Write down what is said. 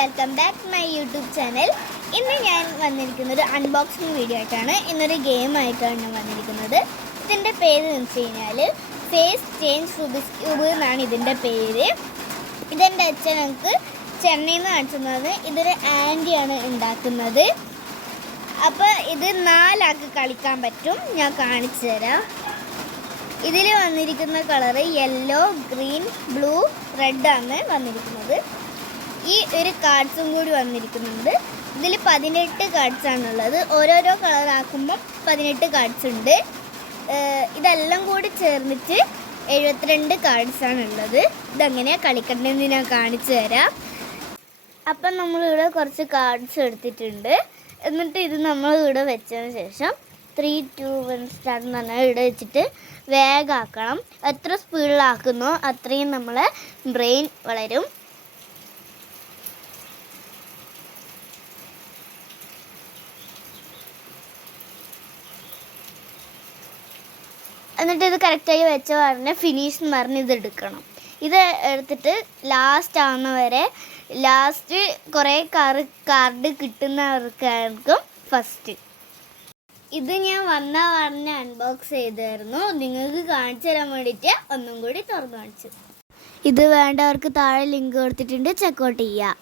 Welcome back to my YouTube channel. ഇന്ന് ഞാൻ വന്നിരിക്കുന്നത് അൺബോക്സിങ് വീഡിയോ ആയിട്ടാണ്. ഇന്നൊരു ഗെയിം ആയിട്ടാണ് ഞാൻ വന്നിരിക്കുന്നത്. ഇതിൻ്റെ പേര് എന്ന് വെച്ച് കഴിഞ്ഞാൽ ഫേസ് ചേഞ്ച് റുബിക്സ് ക്യൂബ് എന്നാണ് ഇതിൻ്റെ പേര്. ഇതെൻ്റെ അച്ഛൻ ഞങ്ങൾക്ക് ചെന്നൈയിൽ നിന്ന് കാണിച്ചത്. ഇതൊരു ആൻറ്റിയാണ് ഉണ്ടാക്കുന്നത്. അപ്പോൾ ഇത് 4 ആൾക്ക് കളിക്കാൻ പറ്റും. ഞാൻ കാണിച്ചു തരാം. ഇതിൽ വന്നിരിക്കുന്ന കളറ് യെല്ലോ, ഗ്രീൻ, ബ്ലൂ, റെഡാണ് വന്നിരിക്കുന്നത്. ഈ ഒരു കാർഡ്സും കൂടി വന്നിരിക്കുന്നുണ്ട്. ഇതിൽ 18 കാർഡ്സാണുള്ളത്. ഓരോരോ കളറാക്കുമ്പം 18 കാർഡ്സ് ഉണ്ട്. ഇതെല്ലാം കൂടി ചേർന്നിട്ട് 72 കാർഡ്സാണുള്ളത്. ഇതെങ്ങനെയാണ് കളിക്കേണ്ടതെന്ന് ഞാൻ കാണിച്ചു തരാം. അപ്പം നമ്മളിവിടെ കുറച്ച് കാർഡ്സ് എടുത്തിട്ടുണ്ട്. എന്നിട്ട് ഇത് നമ്മൾ ഇവിടെ വെച്ചതിന് ശേഷം 3, 2, 1 സ്റ്റാർട്ട് എന്ന് പറഞ്ഞാൽ ഇവിടെ വെച്ചിട്ട് വേഗമാക്കണം. എത്ര സ്പീഡിലാക്കുന്നോ അത്രയും നമ്മളെ ബ്രെയിൻ വളരും. എന്നിട്ട് ഇത് കറക്റ്റായി വെച്ച പറഞ്ഞ് ഫിനിഷ് എന്ന് പറഞ്ഞ് ഇത് എടുക്കണം. ഇത് എടുത്തിട്ട് ലാസ്റ്റ് ആവുന്ന വരെ ലാസ്റ്റ് കുറേ കാർഡ് കിട്ടുന്നവർക്കായിരിക്കും ഫസ്റ്റ്. ഇത് ഞാൻ പറഞ്ഞ് അൺബോക്സ് ചെയ്തായിരുന്നു. നിങ്ങൾക്ക് കാണിച്ചു തരാൻ വേണ്ടിയിട്ട് ഒന്നും കൂടി തുറന്നു കാണിച്ചു. ഇത് വേണ്ടവർക്ക് താഴെ ലിങ്ക് കൊടുത്തിട്ടുണ്ട്, ചെക്കൗട്ട് ചെയ്യുക.